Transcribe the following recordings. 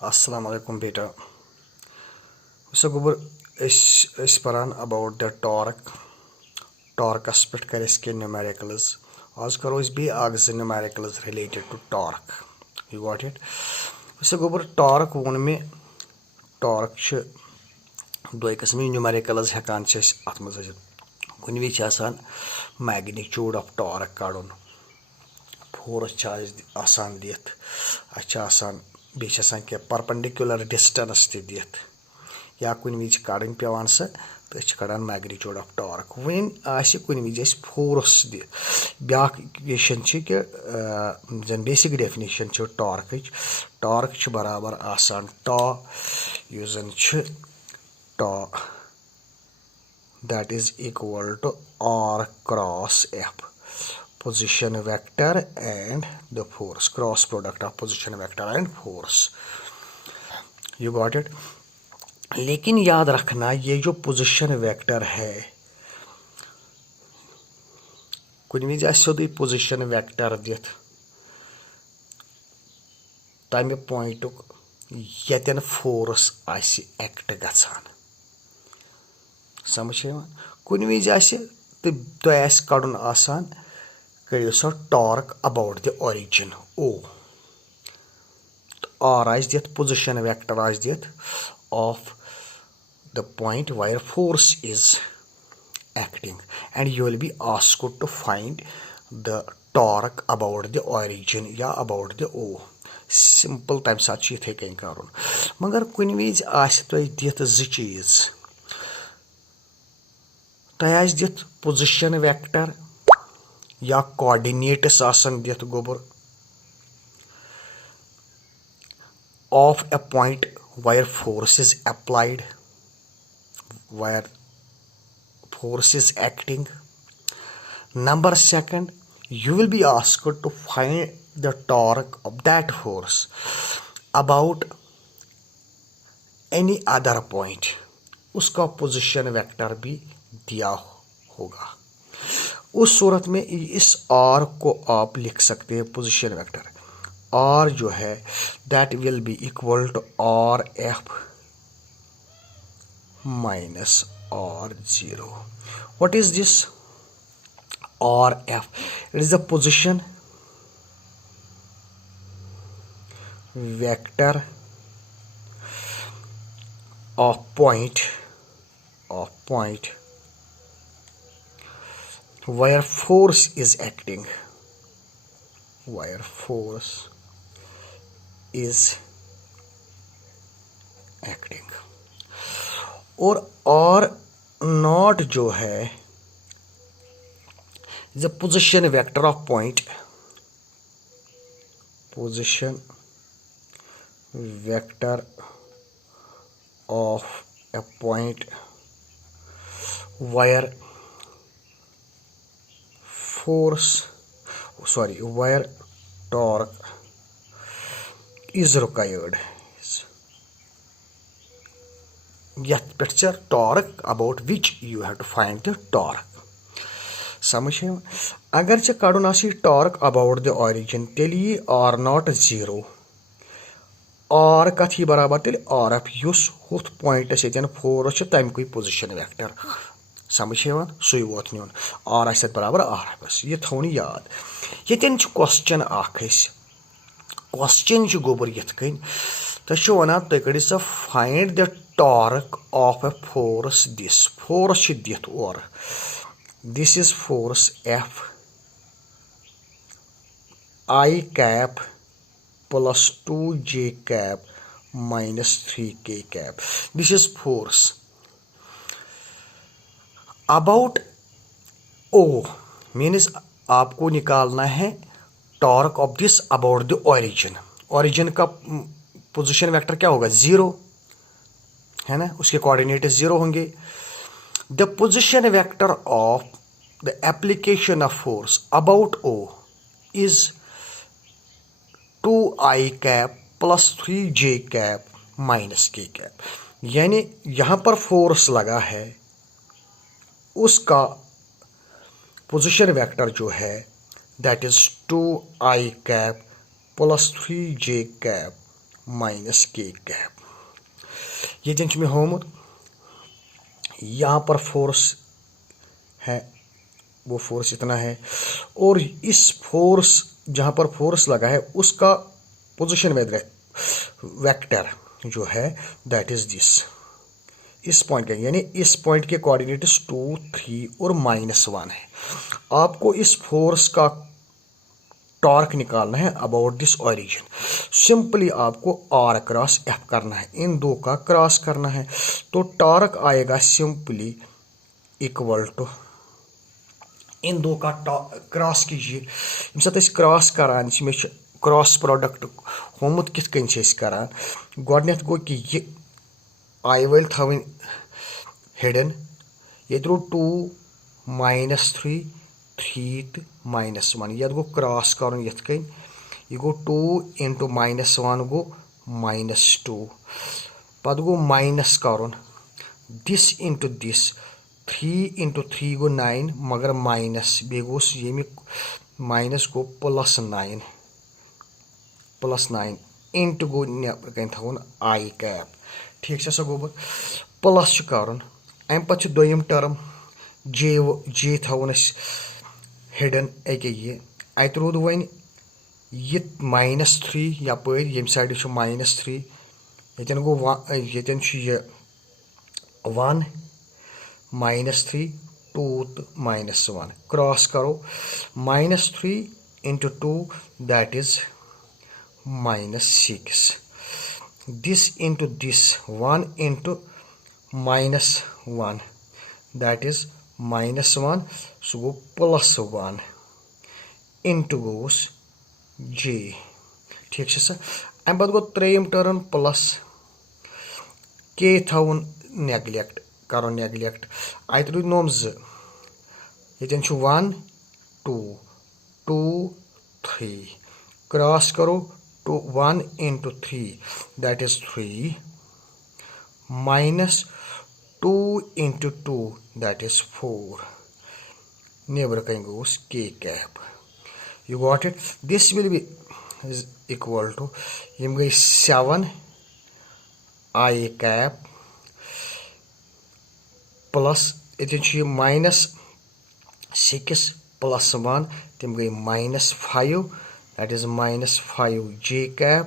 अस्सलाम वालेकुम बेटा वस गोबर पारान अबाउट द टॉर्कस पे कर न्यूमेरिकल्स आज करो बे numericals related to torque you got it वस गोबर टॉर्क वोन मे टॉर्क दो किस्म न्यूमेरिकल्स हेकान अत मज कुन वि मैग्नीट्यूड ऑफ टॉर्क कड़न फोर्स आसान दित बे परपेंडिकुलर डिस्टेंस दित या कुन विज कड़न पेवान सह तो Kadan magnitude of torque one कुन विज फोर्स दित ब्या क्वेश्चन कि जन बेसिक डेफिनेशन टॉर्क बराबर आसान टॉ युस जन tau that is equal to R cross F position vector and the force, cross product of position vector and force. You got it? लेकिन याद रखना ये जो पोजीशन वेक्टर है कुन विज सोदी पोजीशन वेक्टर दित तमे पॉइंटुक यतन फोर्स आसि एक्ट गछान समझ कुन विज तो कड़न आसान करियो so torque about the origin O r is that position vector is that of the point where force is acting and you will be asked to find the torque about the origin या about the O simple तम साथ इथे कन कर मगर कुन विज दित चीज तह दित पोजीशन वेक्टर या कोऑर्डिनेट्स आसन दित गोबर of a point where force is applied wire force is acting number second you will be asked to find the torque of that force about any other point उसका position vector भी दिया होगा उस सूरत में इस आर को आप लिख सकते हैं पोजीशन वेक्टर आर जो है that will be equal to r f minus r zero what is this r f it is the position vector of point where force is acting और R नॉट जो है the position vector of point position vector of a point where where torque is required yet picture torque about which you have to find the torque समझ अगर चे कड़न आसी torque about the origin तेल यी are not zero are कथ बराबर तेल R F use हुथ points यन force तमुक position vector समझ सही वोत नुन आर आस बराबर आर बस ये थोन याद यन क्वेश्चन क्वेश्चन गोबर यथ कन तुम वन तुम कड़ो सा find the torque of a force this force दिथ और this is force F I cap plus 2j cap minus 3k cap this is force about O means आपको निकालना है torque of this about the origin का position vector क्या होगा zero है ना उसके कोऑर्डिनेट जीरो होंगे the position vector of the application of force about O is 2i cap plus 3j cap minus k cap यानी यहां पर फोर्स लगा है उसका पोजीशन वेक्टर जो है that is 2i cap plus 3j cap minus के कैप। ये में होमुत यहाँ पर फोर्स है, वो फोर्स इतना है, और इस फोर्स जहाँ पर फोर्स लगा है उसका पोजीशन में वेक्टर जो है दैट इज दिस, इस पॉइंट का, यानी इस पॉइंट के कोऑर्डिनेट्स 2, 3 और -1 है। आपको इस फोर्स का टॉर्क निकालना है अबाउट दिस ओरिजिन। सिंपली आपको R क्रॉस F करना है, इन दो का क्रॉस करना है, तो टॉर्क आएगा सिंपली इक्वल टू, इन दो का क्रॉस कीजिए। यम साथ क्रॉस करान में क्रॉस प्रोडक्ट होमुत कित कन करान, गोडनेथ गो कि ये आई वल थवन हिडन, ये रो 2 -3 3 तो -1, ये गो क्रॉस कर यह गो 2 इंटू -1 गो -2, पत गो माइनस कर दिस इंटू दिस, 3 इंटू 3 गो 9, मगर माइनस बे गोस ये माइनस गो +9 इंटू गो नबर कन थवन आई कैप। ठीक से गोबत प्लस कर अम पे दोयम टर्म जे थवन हिडन अके ये अत रूद वन ये -3 यप यम साइड -3, यन गो यन ये 1 -3 2 तो -1 क्रॉस करो, -3 into 2 that is -6, this into this 1 into -1 that is -1, so go +1 into goes j। ठीक है सर, अम पत गो त्रेयम टर्म प्लस के थवन नेग्लेक्ट करो नेग्लेक्ट, अत रूद नोम 2, ये 1 2 2 3 क्रॉस करो, to 1 into 3 that is 3 minus 2 into 2 that is 4, neighbor can goes k cap, you got it। This will be is equal to 7 I cap plus it is -6 plus 1 tim gay -5, that is -5 j cap,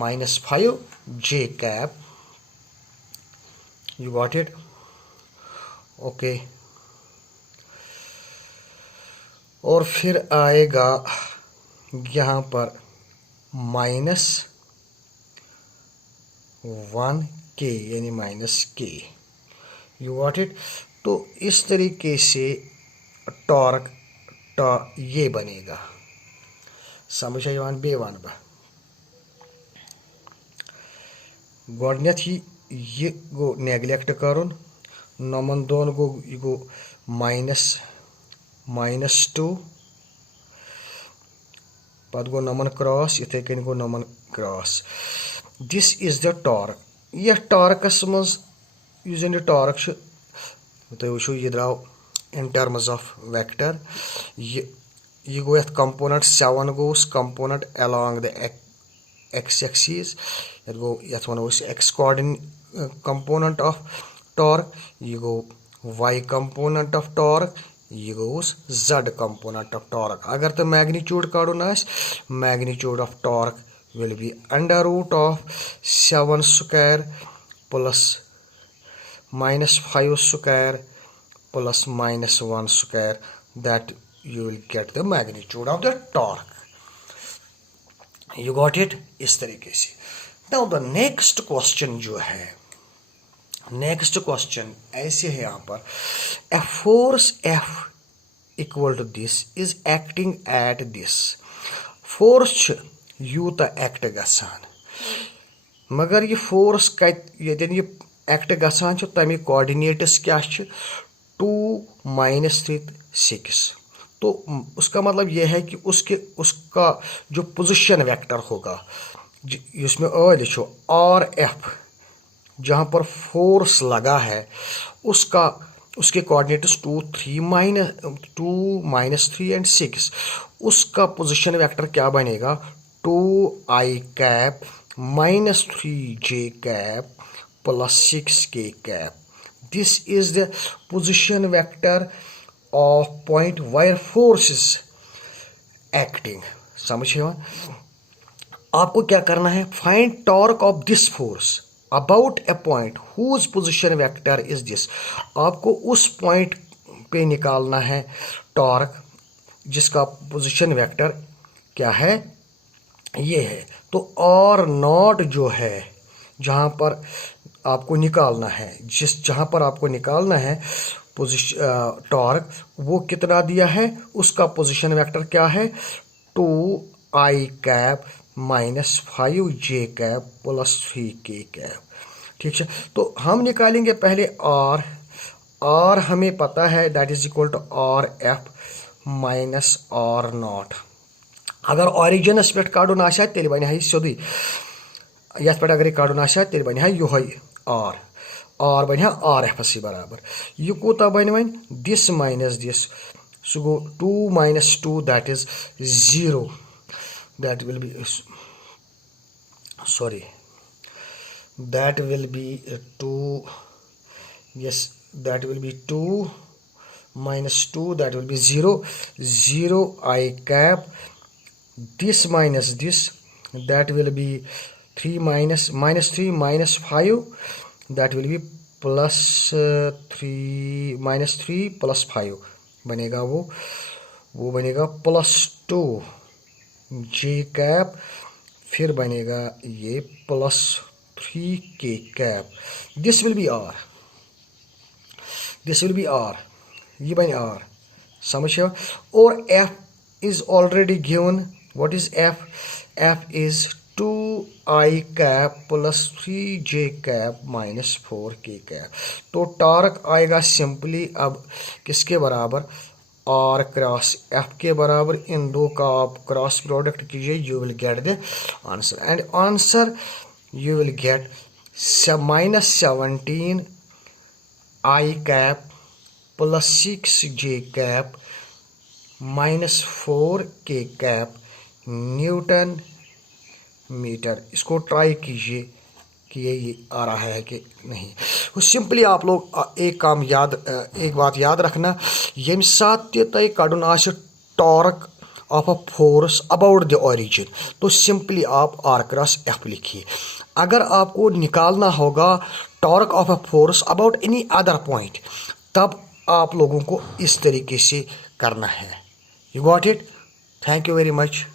-5 j cap, you got it, okay। और फिर आएगा यहाँ पर -1 k यानी -k, you got it। तो इस तरीके से टॉर्क ये बनेगा, समझ बे वन बह गोडनेथ ये गो नेग्लेक्ट कर, नमन दोन गो यह गो -2, पत गो नमन क्रॉस, इथे कन गो नमन cross, this is the torque. यह टॉर्कस मज यह टॉर्क तुम वो यह द्राव इन टर्म्स ऑफ वेक्टर, यह गो यथ कंपोनेंट 7 गोस component along the x axis, यह गो यथ वनो x कंपोनेंट ऑफ टॉर्क, यह गो y कंपोनेंट ऑफ टॉर्क, यह गोस z कंपोनेंट ऑफ टॉर्क। अगर तो मैग्नीट्यूड काड़न magnitude of torque will be √of 7 square plus -5 square plus -1 square, that you will get the magnitude of the torque, you got it इस तरीके से। now the next question जो है, next question ऐसे है यहाँ पर, a force F equal to this is acting at this, force यूता एक्ट गसान, मगर ये फोर्स कत यदि ये एक्ट गसान तमिक कोऑर्डिनेट्स क्या 2 -3 6, तो उसका मतलब यह है कि उसका जो पोजीशन वेक्टर होगा जिसमें लिखो RF, जहाँ पर फोर्स लगा है उसके कोऑर्डिनेट्स 2 -3 एंड 6, उसका पोजीशन वेक्टर क्या बनेगा 2I cap minus 3j cap plus 6k cap. This is the position vector of point where force is acting. समझ है? आपको क्या करना है? Find torque of this force about a point whose position vector is this. आपको उस point पे निकालना है टॉर्क जिसका पोजिशन वेक्टर क्या है, ये है. तो आर नॉट जो है जहाँ पर आपको निकालना है, जहाँ पर आपको निकालना है पोजिशन टॉर्क, वो कितना दिया है, उसका पोजिशन वेक्टर क्या है, 2i cap minus 5j cap plus 3k cap. ठीक है, तो हम निकालेंगे पहले आर हमें पता है that is equal to r f minus r not. अगर ऑरिजिनस पे कड़न आशा तेल बन सोदी ये पे अगर कड़न आशा तेल बन ये आर बन आर एफ बराबर. यह कूता बन one this minus this, so go 2 minus 2 that is 0. That will be sorry, that will be 2. Yes, that will be 2 minus 2, that will be 0. 0 I cap, this minus this, that will be 3 minus 3 minus 5, that will be plus 3 minus 3 plus 5 बनेगा. वो बनेगा plus 2 j cap, फिर बनेगा ये plus 3k cap. This will be r, this will be r, ये बने r. समझ. और f is already given. What is f? f is 2i cap plus 3j cap minus 4k cap. तो torque आएगा simply अब किसके बराबर, are cross F के बराबर. इन दो का आप क्रॉस प्रोडक्ट कीजिए, you will get the answer. And answer you will get minus 17 I cap plus 6j cap minus 4k cap newton metre. इसको ट्राई कीजिए कि ये आ रहा है कि नहीं. तो सिंपली आप लोग एक बात याद रखना, यम साथ तय कड़न आसे torque of a force about the origin, तो सिंपली आप आर क्रॉस एफ लिखिए. अगर आपको निकालना होगा torque of a force about any other point, तब आप लोगों को इस तरीके से करना है. You got it? Thank you very much.